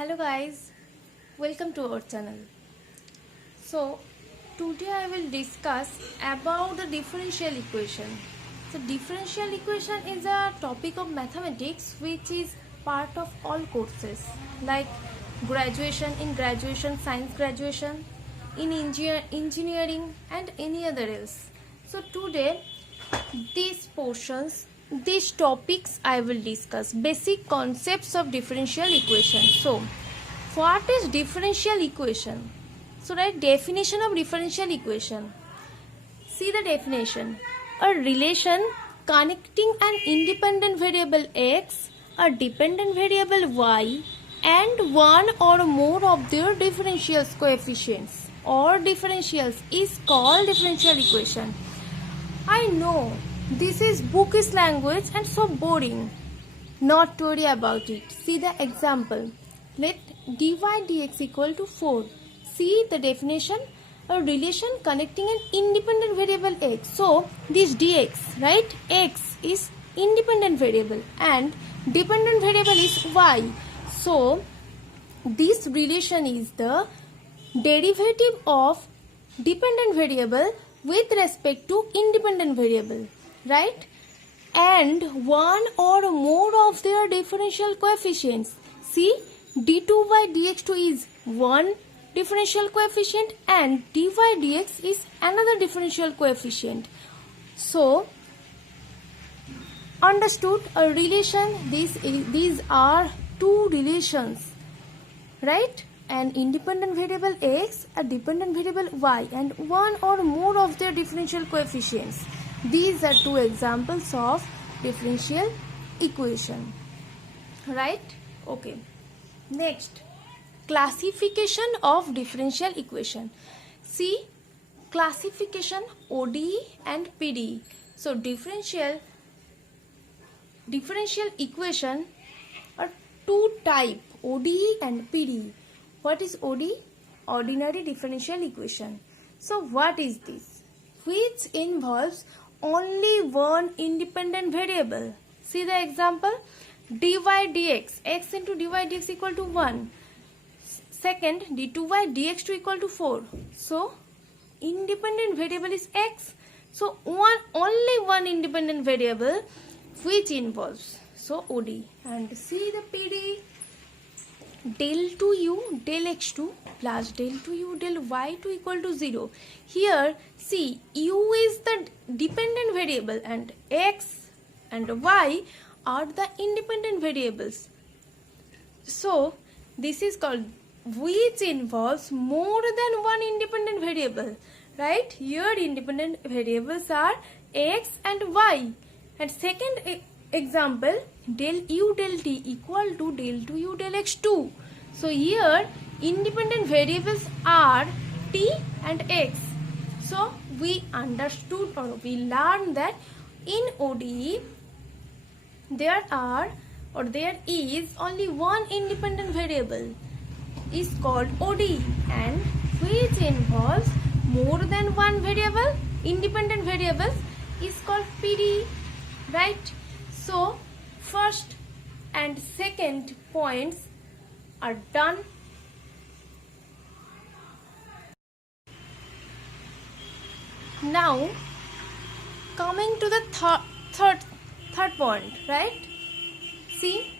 Hello guys, welcome to our channel. So today I will discuss about the differential equation. So differential equation is a topic of mathematics which is part of all courses like graduation, science graduation, in engineering and any other else. So today these topics I will discuss basic concepts of differential equation. So what is differential equation? So write definition of differential equation. See the definition: a relation connecting an independent variable x, a dependent variable y, and one or more of their differential coefficients or differentials is called differential equation. I know this is bookish language and so boring. Not to worry about it. See the example. Let dy dx equal to 4. See the definition: a relation connecting an independent variable x. So this dx, right? X is independent variable and dependent variable is y. So this relation is the derivative of dependent variable with respect to independent variable, right? And one or more of their differential coefficients. See, d2y dx2 is one differential coefficient and dy dx is another differential coefficient. So understood a relation, these are two relations, right? An independent variable x, a dependent variable y, and one or more of their differential coefficients. These are two examples of differential equation, right? Okay. Next, classification of differential equation. See, classification ODE and PDE. So differential equation are two type, ODE and PDE. What is ODE? Ordinary differential equation. So what is this? Which involves only one independent variable. See the example: dy dx, x into dy dx equal to 1. Second, d2y dx2 equal to 4. So independent variable is x. So only one independent variable which involves. So OD. And see the PD: del 2u del x2 plus del 2u del y2 equal to 0. Here see, u is the dependent variable and x and y are the independent variables. So this is called which involves more than one independent variable, right? Here independent variables are x and y. And second example, del u del t equal to del 2u del x2. So here independent variables are t and x. So we understood or we learned that in ODE there is only one independent variable is called ODE, and which involves more than one variable, independent variables, is called PDE, right? So first and second points are done. Now coming to the third point, right? See,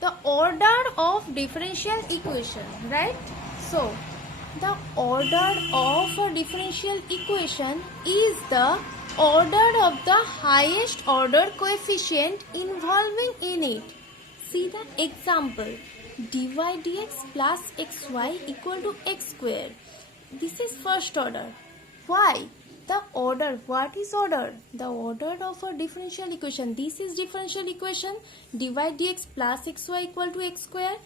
the order of differential equation, right? So the order of a differential equation is the order of the highest order coefficient involving in it. See the example: dy dx plus xy equal to x square. This is first order. Why? The order. What is order? The order of a differential equation. This is differential equation: dy dx plus xy equal to x square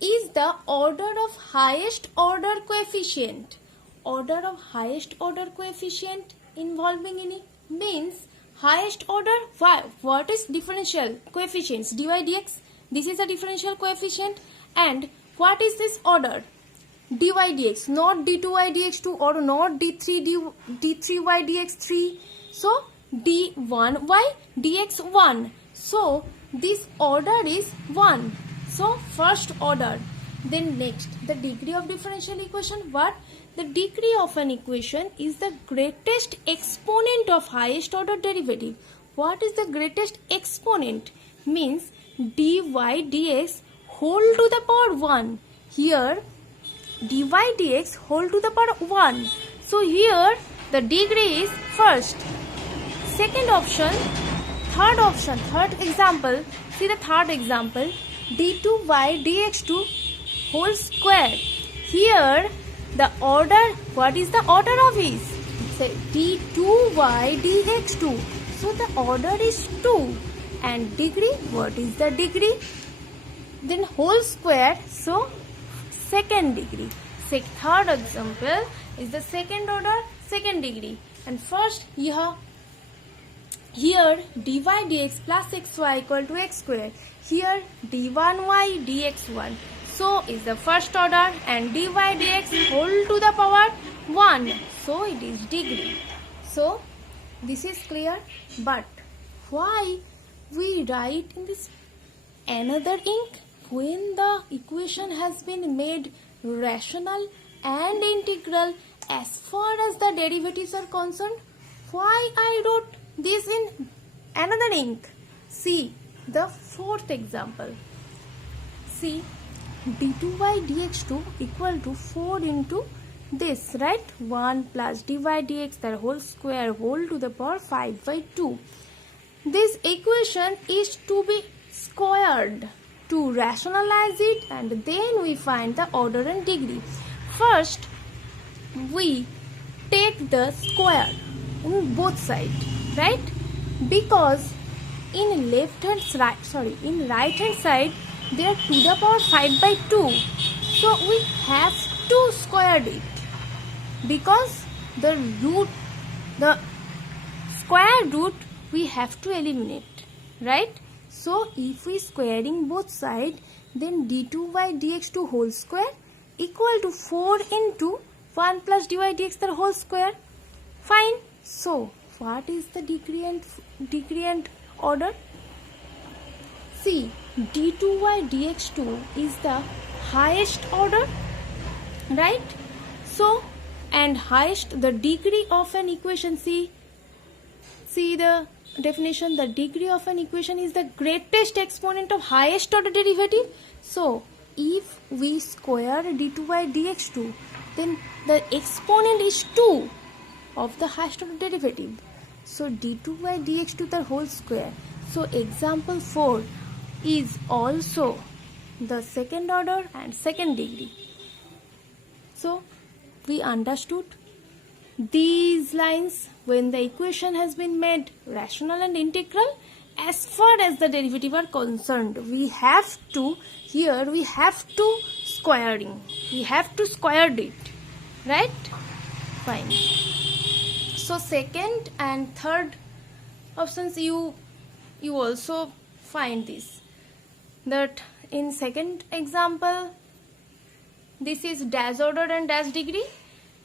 is the order of highest order coefficient. Order of highest order coefficient involving in it means highest order. Why? What is differential coefficients? Dy dx. This is a differential coefficient. And what is this order? Dy dx, not d2y dx2 or not d3y dx3. So d1y dx1. So this order is 1. So first order. Then next, the degree of differential equation. What? The degree of an equation is the greatest exponent of highest order derivative. What is the greatest exponent? Means dy dx whole to the power 1. Here dy dx whole to the power 1. So here the degree is first. Second option, third example. See the third example, d2y dx2 whole square. Here the order, what is the order of is? Say d2y dx2. So the order is 2. And degree, what is the degree? Then whole square, so second degree. Third example is the second order, second degree. And first here dy dx plus xy equal to x square. Here d1y dx1. So is the first order, and dy dx whole to the power 1. So it is degree. So this is clear. But why we write in this another ink when the equation has been made rational and integral as far as the derivatives are concerned? Why I wrote this in another ink? See the fourth example. See d2y dx2 equal to 4 into this, right? 1 plus dy dx the whole square whole to the power 5 by 2. This equation is to be squared to rationalize it, and then we find the order and degree. First we take the square in both sides, right? Because in right hand side they are to the power 5 by 2. So we have to square it, because the square root we have to eliminate, right? So if we squaring both sides, then d2y dx2 whole square equal to 4 into 1 plus dy dx the whole square. Fine. So what is the degree and order? See, d2y dx2 is the highest order, right? So, and highest, the degree of an equation, see the definition, the degree of an equation is the greatest exponent of highest order derivative. So if we square d2y dx2, then the exponent is 2 of the highest order derivative. So d2y dx2 the whole square. So example 4 is also the second order and second degree. So we understood these lines. When the equation has been made rational and integral, as far as the derivative are concerned, we have to squaring. We have to square it, right? Fine. So second and third options you also find this. That in second example, this is dash order and dash degree.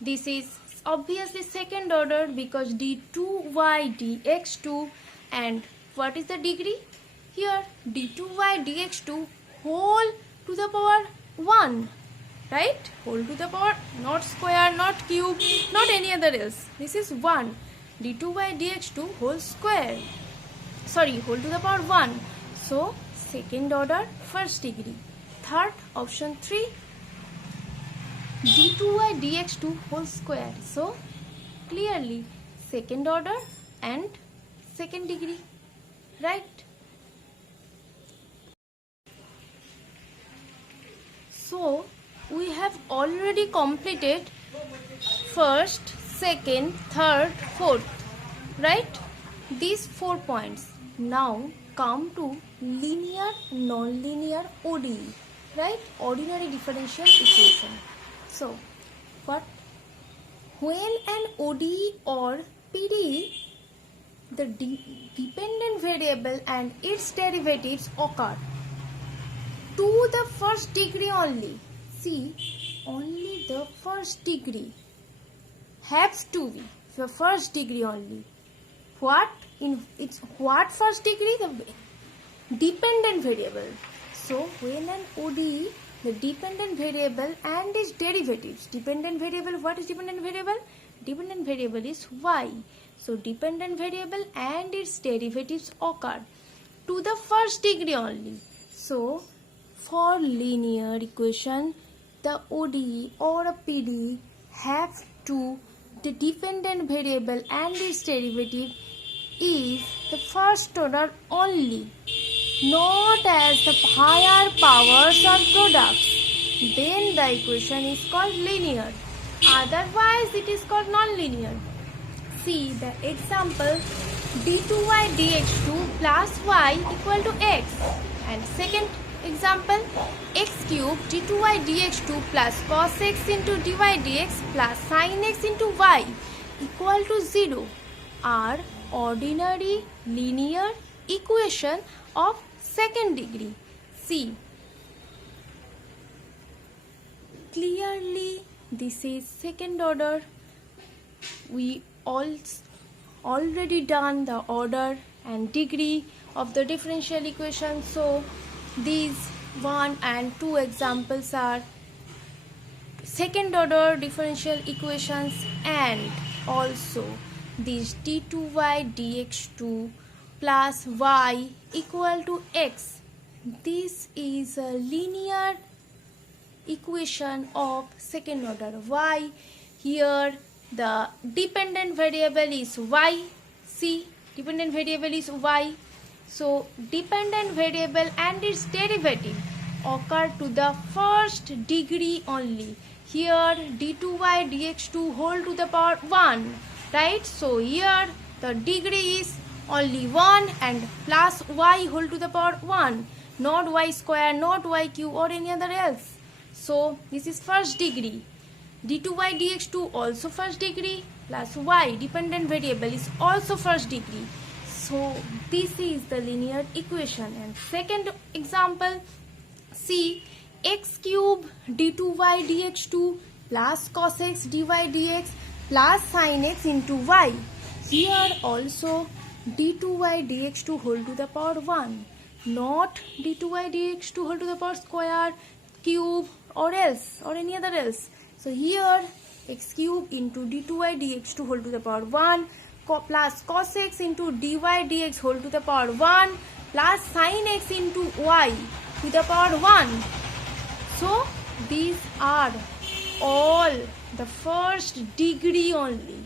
This is obviously second order because d2y dx2, and what is the degree? Here d2y dx2 whole to the power 1, right? Whole to the power, not square, not cube, not any other else. This is 1. d2y dx2 whole square, whole to the power 1. So second order, first degree. Third option 3, d2y dx2 whole square. So clearly second order and second degree, right? So we have already completed first, second, third, fourth, right? These 4 points. Now come to linear, non-linear ODE, right? Ordinary differential equation. So what? When an ODE or PDE, the dependent variable and its derivatives occur to the first degree only. See, only the first degree has to be the first degree only. What? In its what first degree? The dependent variable. So when an ODE the dependent variable and its derivatives. Dependent variable, what is dependent variable? Dependent variable is y. So dependent variable and its derivatives occur to the first degree only. So for linear equation, the ODE or a PDE have to the dependent variable and its derivative is the first order only, not as the higher powers or products. Then the equation is called linear. Otherwise, it is called non-linear. See the example, d2y dx2 plus y equal to x. And second example, x cube d2y dx2 plus cos x into dy dx plus sin x into y equal to 0 are ordinary linear equation of second degree. See, clearly this is second order. We already done the order and degree of the differential equation. So these 1 and 2 examples are second order differential equations, and also this d2y dx2 plus y equal to x. This is a linear equation of second order. Why? Here the dependent variable is y. See, dependent variable is y. So dependent variable and its derivative occur to the first degree only. Here d2y dx2 whole to the power 1, right? So here the degree is only 1 and plus y whole to the power 1, not y square, not y cube or any other else. So this is first degree. d2y dx2 also first degree plus y dependent variable is also first degree. So this is the linear equation. And second example, see x cube d2y dx2 plus cos x dy dx plus sin x into y. Here also d2y dx2 whole to the power 1, not d2y dx2 whole to the power square, cube or else or any other else. So here x cube into d2y dx2 whole to the power 1 plus cos x into dy dx whole to the power 1 plus sin x into y to the power 1. So these are all the first degree only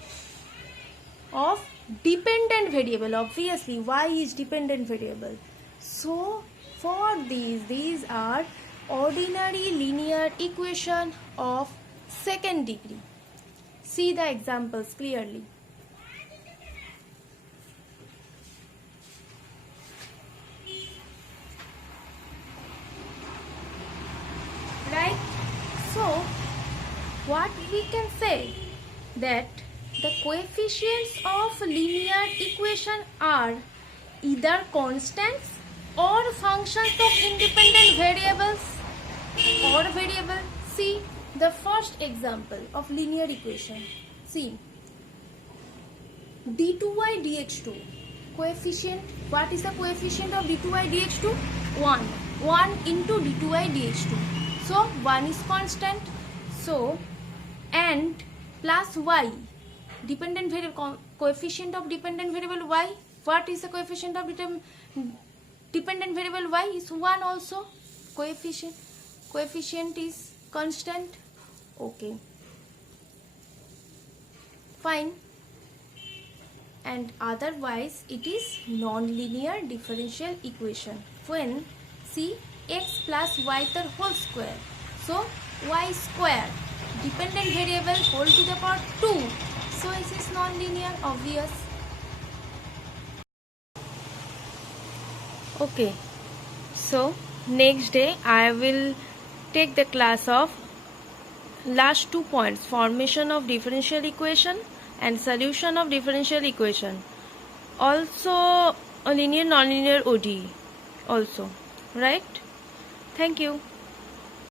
of dependent variable. Obviously y is dependent variable. So for these are ordinary linear equation of second degree. See the examples clearly. Right? So what we can say that the coefficients of linear equation are either constants or functions of independent variables or variable. See the first example of linear equation. See d2y dx2 coefficient. What is the coefficient of d2y dx2? 1. 1 into d2y dx2. So 1 is constant. So and plus y dependent variable, coefficient of dependent variable y. What is the coefficient of dependent variable y? Is 1 also. Coefficient is constant. Okay, fine. And otherwise it is non-linear differential equation when see x plus y the whole square. So y square dependent variable whole to the power 2. So it is non-linear, obvious. Okay, so next day I will take the class of last 2 points, formation of differential equation and solution of differential equation, also a linear non-linear ODE also, right? Thank you.